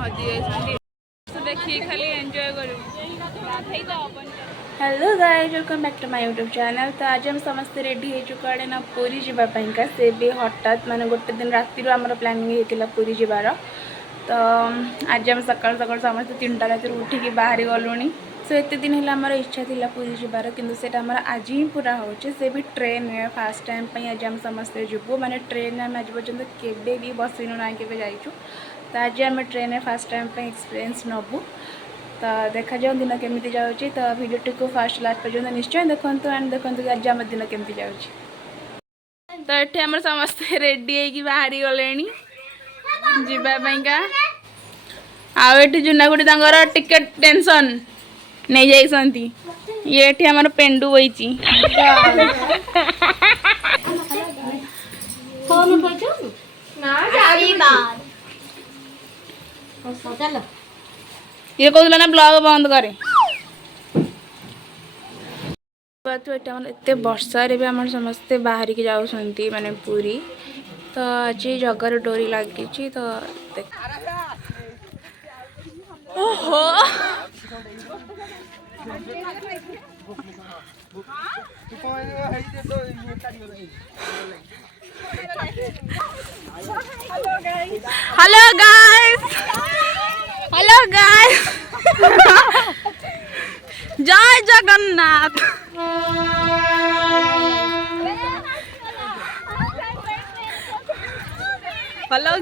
हजी देखिए खाली एंजॉय करूँ। Hello guys, welcome back to my YouTube channel. तो आज हम समस्ते रेडी हो चुके ना पुरी जावाई से भी हठात माने गोटे दिन राति आमर प्लानिंग होता पुरी जीवार। तो आज हम सकाल सकाल समस्त 3टा राति उठिकी बाहरी गलुणी। सो एत दिन है आमर इच्छा थी पुरी जीवार, किंतु से आमर आज ही पूरा होचे, से भी ट्रेन में फास्ट टाइम आज हम समस्ते जीवु। माने ट्रेन में आज पर्यटन केवे भी बसनु ना के जाइचु। तो आज आम ट्रेन में फास्ट टाइम एक्सपीरियंस नबू। तो देखा जाऊ दिन केमी जाऊँगी। तो भिडियोटी को फास्ट लास्ट पर्यटन निश्चय देखु एंड देखु कि आज आम दिन केमी जाऊँगी। तो ये आम समस्ते रेडी होगी बाहरी गले जावाईका। आठ जुनागुड़ी तर टिकेट टेंशन नहीं जाइसंती। ये आमर पेंडू बची ये कहला ना ब्लॉग बंद करे। एत वर्षा भी आम समस्ते बाहर की जाऊँगी माने पूरी। तो आज जगार डोरी लगी। तो ओहो हेलो गाइस, हेलो गाइस, जय जगन्नाथ। हेलो।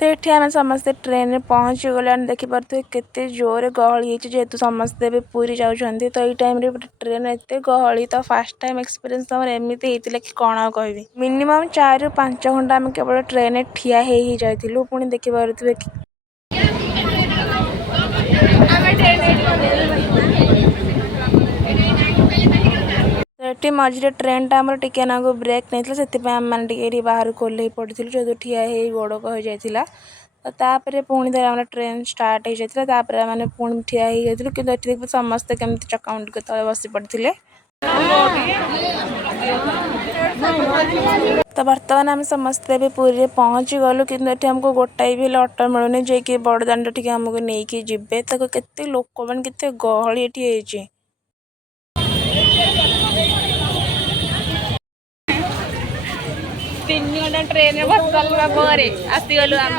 तो ये आम समस्ते ट्रेन में पहुँची गले। देखिपे केते जोर गहली जेहेतु समस्ते भी पूरी जाऊँगी। तो ये टाइम रे ट्रेन एत गहली। तो फास्ट टाइम एक्सपीरियंस आम एमती होता कि कौन कह मिनिमम 4 ରୁ 5 घंटा आम केवल ट्रेन में ठिया ही जाइलु। पुणी देखिपे ये मझे ट्रेन टा आम टिके नागु ब्रेक नहीं से आम मैंने बाहर खोल पड़ू जो ठिया गोड़ कह जाता। तो तापर पुणी थे आम ट्रेन स्टार्ट हो जाता। मैंने पुणी ठिया हो जाइलु कि समस्ते केमती चकाउंट के तले बसी पड़े। तो बर्तमान आम समस्ते भी पूरी पहुँची गलु कि आमको गोटाए भी ऑटो मिलूनी जे कि बड़दाण्ड टी आमको नहीं जीवे। तो केते लोक मैंने केते गहली ये 3 घंटा ट्रेन में बस गलवा पर आसीगलु आम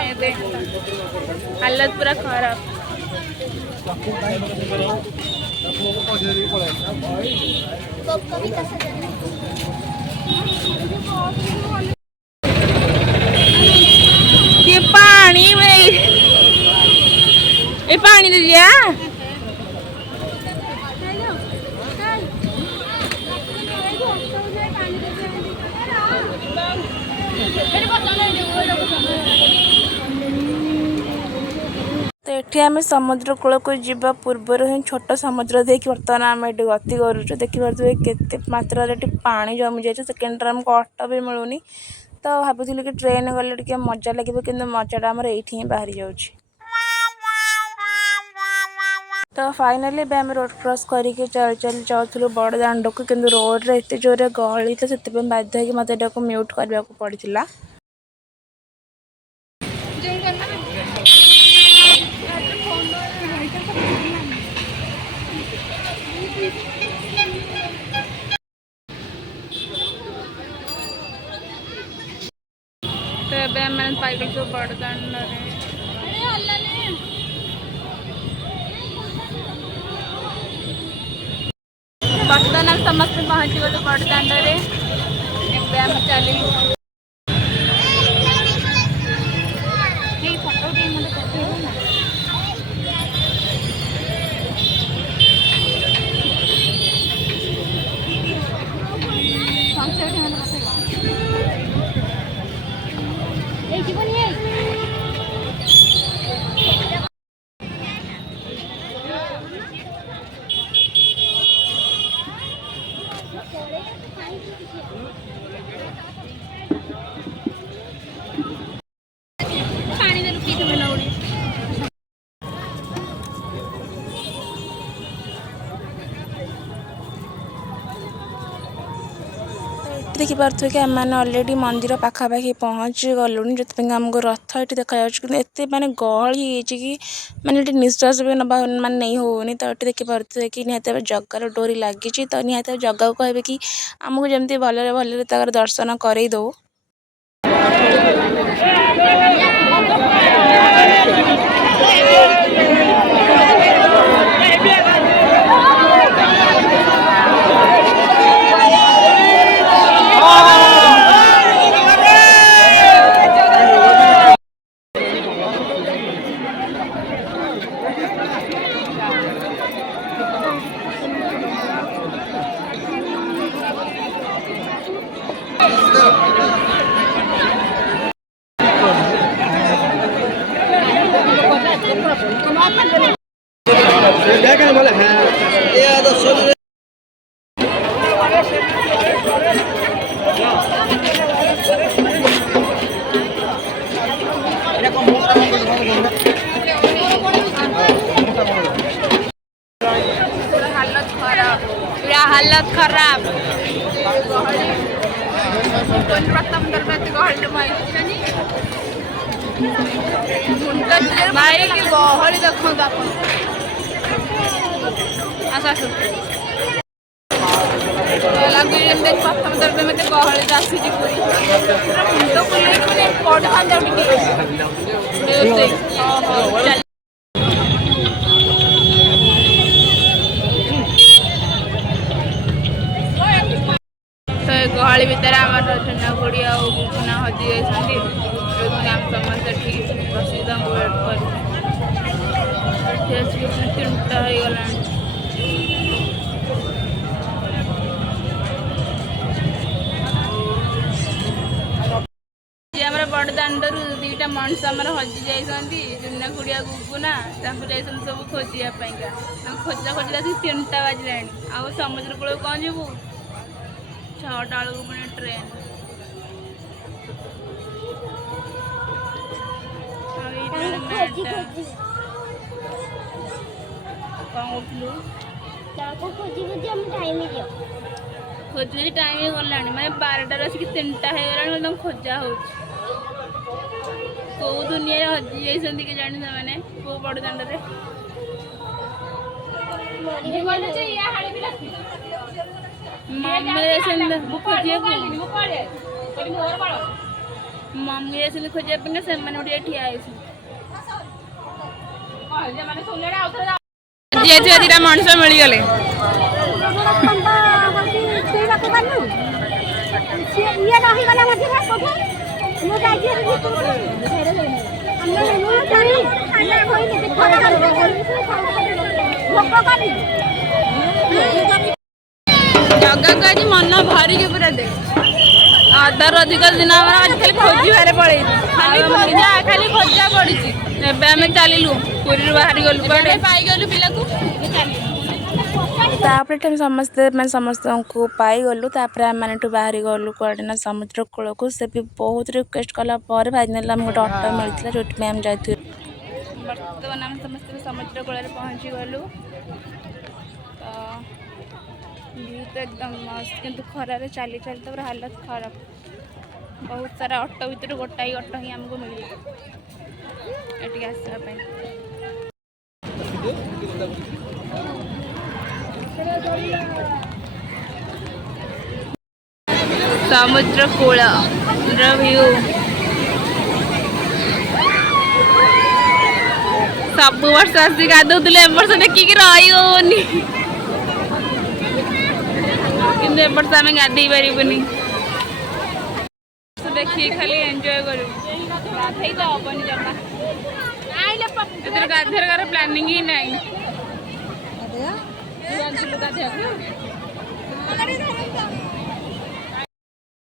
हालत पूरा खराब। ये पानी में ये पानी दे दिया। तो ये आम समुद्र कूल को जीवा पूर्वर ही छोट समुद्र देखिए बर्तमान आम ये गति करुँ। देखिए केते मात्रा पानी जमी जाए। सेकेंड आमको ऑटो भी मिलूनी। तो भावुलु कि ट्रेन गले टे मजा लगे कि मजाटा आम ये बाहरी जाऊँगी। तो फाइनाली आम रोड क्रॉस करके चल चल जाऊँ बड़दाण्ड को, कि रोड रे एत जोर गहली तो से बाध्य कि मत म्यूट करने को पड़ा। तो मैंने पाइगल जो बड़दाण्ड बर्तमान समस्त पहुँची गलु बड़दाण्ड चलू। देखिपे कि आम मैंने अलरेडी मंदिर पाखापाखि पहुँची गलुणी जो आमको रथ ये देखा एत मानने गहली कि माने निश्वास भी नवा माने नहीं होनी। तो ये देखिपे कि निहत जगार डोरी लगी तो निहत जगह को कहे कि आमको जमी भले भले दर्शन कर दो। हालत खराब भाई गहली देखो लगे प्रथम दर्शन में गहली आसूची पूरी मुंड बुले पढ़ा गहली भितर आम चुना गुड़ी आना हजि जाती आम समस्त ठीक प्रसिद्ध वेट कर 3टा हो गला बड़दाण्डर 2टा मनीष आम हजि जाती चुना गुड़िया गुगुना सब खोजापी खोजा खोजा 3टा बाजिला आउ समुद्र कूल कौन जीवु 6टा बेलू पुणी ट्रेन खोज टाइम गला मैंने 12टार आसिक 3टा हो गला खोजा हो दुनिया हजि जाती के जानी से कौ बड़दाण्ड मम्मी खोजा मम्मी खोजा से ठिया दीटा मनीष मिलगले जगह को आज मन भरी के पूरा दे आधार अधिक दिन आज खाली खोजार पड़े खाली खोजा पड़ी आम चलू पुरी बाहर गलु पाईगलु पिला समस्ते मैं समस्त को पाईगलु मैंने बाहरी गलु कड़े ना समुद्र कूल को से भी बहुत रिक्वेस्ट कला भाई ने गोटे ऑटो मिलता जो आम जा बर्तमान आम समस्त समुद्र कूल पहुँची गलु तो एकदम मस्त किंतु खरारे चली चली तो हालत खराब बहुत सारा ऑटो भीतर गोटाई ऑटो ही आमको मिले आसवाई समुद्र कूल व्यू सब वर्ष आसी गाधुले वर्ष देखिक रही होनी कि वर्ष आम गाधे पारूनी देखिए खाली एंजॉय करू गाधे तो हेनी जमा गाधेर प्लानिंग ही नहीं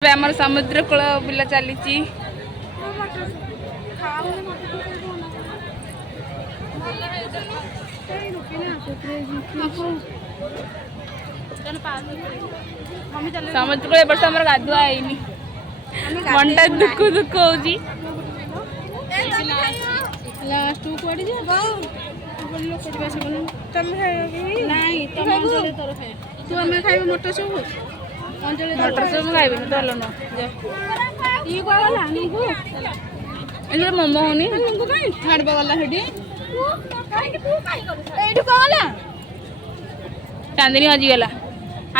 आम समुद्र कूल बुला चली समुद्र कूल वर्ष आम गाधुआ है मनटा दुख दुख हो लास्ट कौन तू आम खाइब मोटर सब मटर सूप खाइबे तो लो ना ये मोमो होनी छाड़ गला हेडी चांदनी हजिगला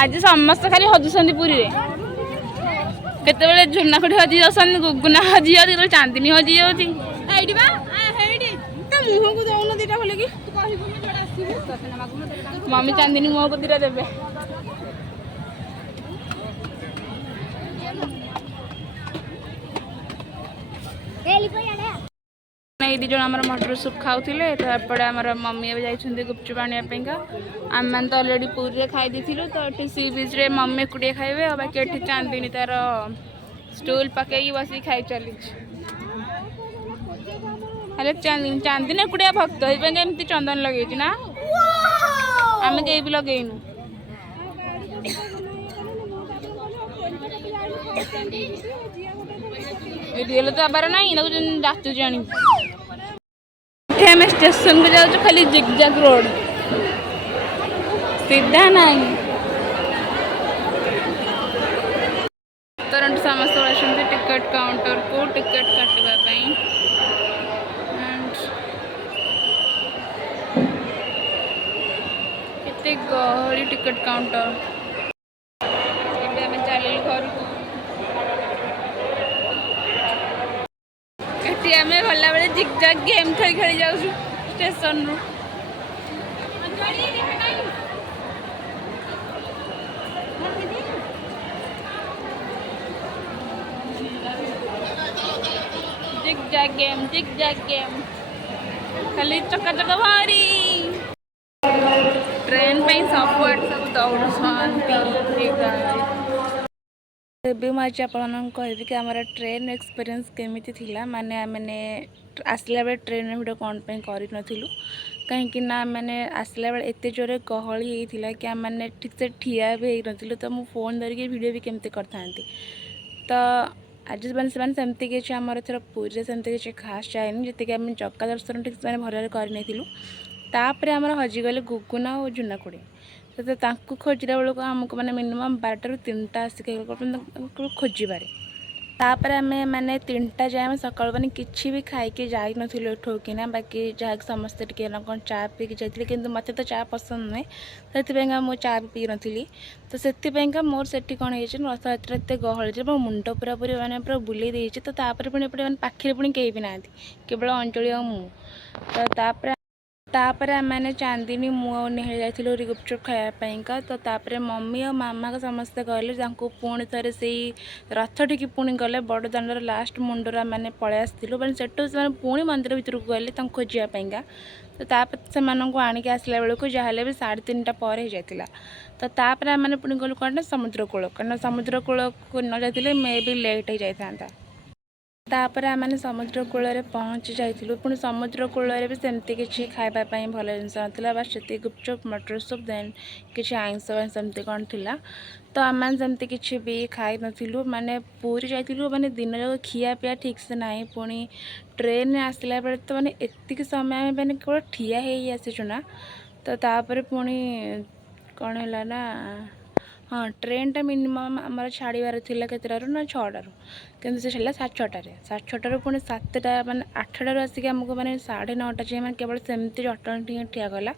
आज समस्त खाली हजुंट पुरी केतबेले झुना खुटी हजि जाऊन गुगुना हजि जाऊँ चांदनी हजि जाऊँगी मुह को दौन दीटा खोल कि मम्मी चांदनी मुह को दीटा देवे ये दी जन आम मटर सूप खाऊले तो एपटे आम मम्मी ए जाइए गुपचुप आने आम मैंने तो अलरेडी पूरी खाई देलु तो ये सी बीच रे मम्मी एकुटिया खाइबे और बाकी ये चांदनी तार स्टूल पकई बस खाई चली हेल्ले चांदनी चांदनी एकुटिया भक्त होमती चंदन लगे ना आम कहीं भी लगेनु ये तो आबार ना जाचु जानी आम स्टेशन को जाऊँ खाली जिगजाग रोड सीधा नहीं तुरंत समस्त आसते टिकट काउंटर को टिकट काटवाई केते गहली टिकट काउंटर आम चल घर को आम गला बेले जिगजाग गेम खेली खेली जाऊँ स्टेशन रु जिगजाग गेम खाली चका चका भारी ट्रेन पे सब सब दौड़ भी मुझे आपको कहबी कि आम ट्रेन एक्सपीरियंस केमी थी माने मैंने आसला बेले ट्रेन भिड कौन करूँ कहीं मैंने आसला बेले एत जोरे गहली होता कि आम मैंने ठीक से ठिया भी हो तो मुझे फोन धरिकी वीडियो भी केमती करता तो आज मैंने सेमती किसी आम एथर पूरी सेमती किसी खास जाए जी आम जगह दर्शन ठीक से भल करपर आम हजिगले गुगुना और झुनाकुड़ी तो खोजला बेलू आमको मैंने मिनिमम 12 ରୁ 3टा आसिक खोजबार तापर आम मैंने 3टा जाए आम सका मैंने किसी भी खाई जाई नथिलु एठो किना बाकी जहाँ समस्ते टिके कौन चा पीकी जाइए कि मत तो चा पसंद नुहे से मुझे चा भी पी नी तो से मोर से कौन हो रथ यात्रा एत गहली मो मुंड पूरा पूरी मैंने पूरा बुले देती तो तापर पुणी एपटे मैंने पाखे पुणी कहीं भी ना केवल अंजलि और मुझे तापर मैंने चांदनी मुँह निहल जाइलु गुपचुप खायापाईका तो तापर मम्मी और मामा को समस्ते कहले पुणी थे से रथ टिकी पुणी गले बड़ दाण्डर लास्ट मुंडर मैंने पलि आसलु मैंने से पुणी मंदिर भितर को गले खोजापाईका तो तापर से आणिक आसला बेलू जहाँ भी 3:30 पर हो जाता तो तापर मैंने पुणी गलु कौन समुद्र कूल कारण समुद्र कूल को न जाते मे भी लेट हो जाता तापर आम समुद्र कूल पहुँची जाइलु पुणी समुद्र कूल भी सेमती किसी खावाई भल जिन ना बस से गुपचुप मटर सूप देन किसी आइंस सेमती कौन थी तो आम सेमती किसी भी खाई नथिलु माने पूरी जाइलु माने दिन जाक खिया पिया ठीक से ना पुणी ट्रेन आसला बेले तो माने एतिक समय मैंने केवल ठिया हो आसीचुना तो तापर पुणी कौन है ना हाँ ट्रेन टा मिनिमम आमर छाड़बार थी केतु ना 6टारू कि से छाड़ा 6:30 6:30 पुणी 7टा मैंने 8टारू आसिक आमको मैंने 9:30 जाए मैंने केवल सेमती जटन ठिया गला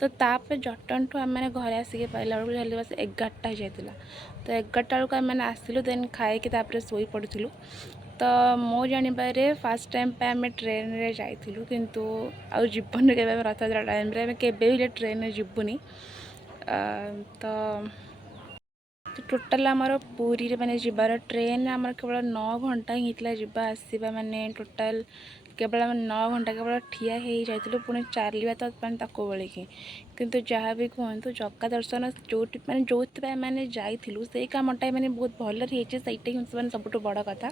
तो तापर जटन ठू आम घर आसिक पाइला बेलू जल्दी बस 11टा हो जाता तो 11टा बेलू आम आसलु देन खाई शोई पड़ू तो मो जानवर फास्ट टाइम पे आम ट्रेन रे जाइलु किंतु आउ जीवन के रथ यात्रा टाइम के ट्रेन जीवनी तो टोटाल आमर पूरी रे माने जीवार ट्रेन आमर केवल 9 घंटा ही होता जावा आसवा माने टोटाल केवल 9 घंटा केवल ठिया हो जाइलु पुणी चलवा तो ताको बेले किंतु जहाँ भी कहतु जगह दर्शन जो मैंने जो मैंने जाइलु से कामटा मैंने बहुत भल मैंने सबुठ बड़ कथा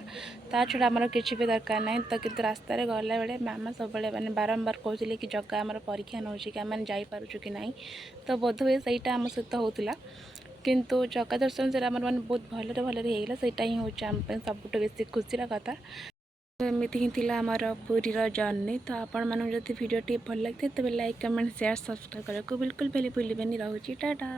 ता छड़ा आमर किसी भी दरकार ना तो किंतु रास्तार गला बेले मामा सब मैंने बारंबार कहते कि जगह आमर परीक्षा नौ कि आम जापारु कि ना तो बोध हुए सहीटा आम सहित होता किंतु जगह दर्शन से मैंने बहुत भलरे भलरे होगा सहीटा ही हूँ आम सबुठ बेसी खुशी कथा एमती ही थी आमर पुरीर जर्नी तो आपण मानक जब वीडियो भल लगे तेज लाइक कमेंट शेयर सब्सक्राइब करने को बिल्कुल भी भूलें। रोची टाटा।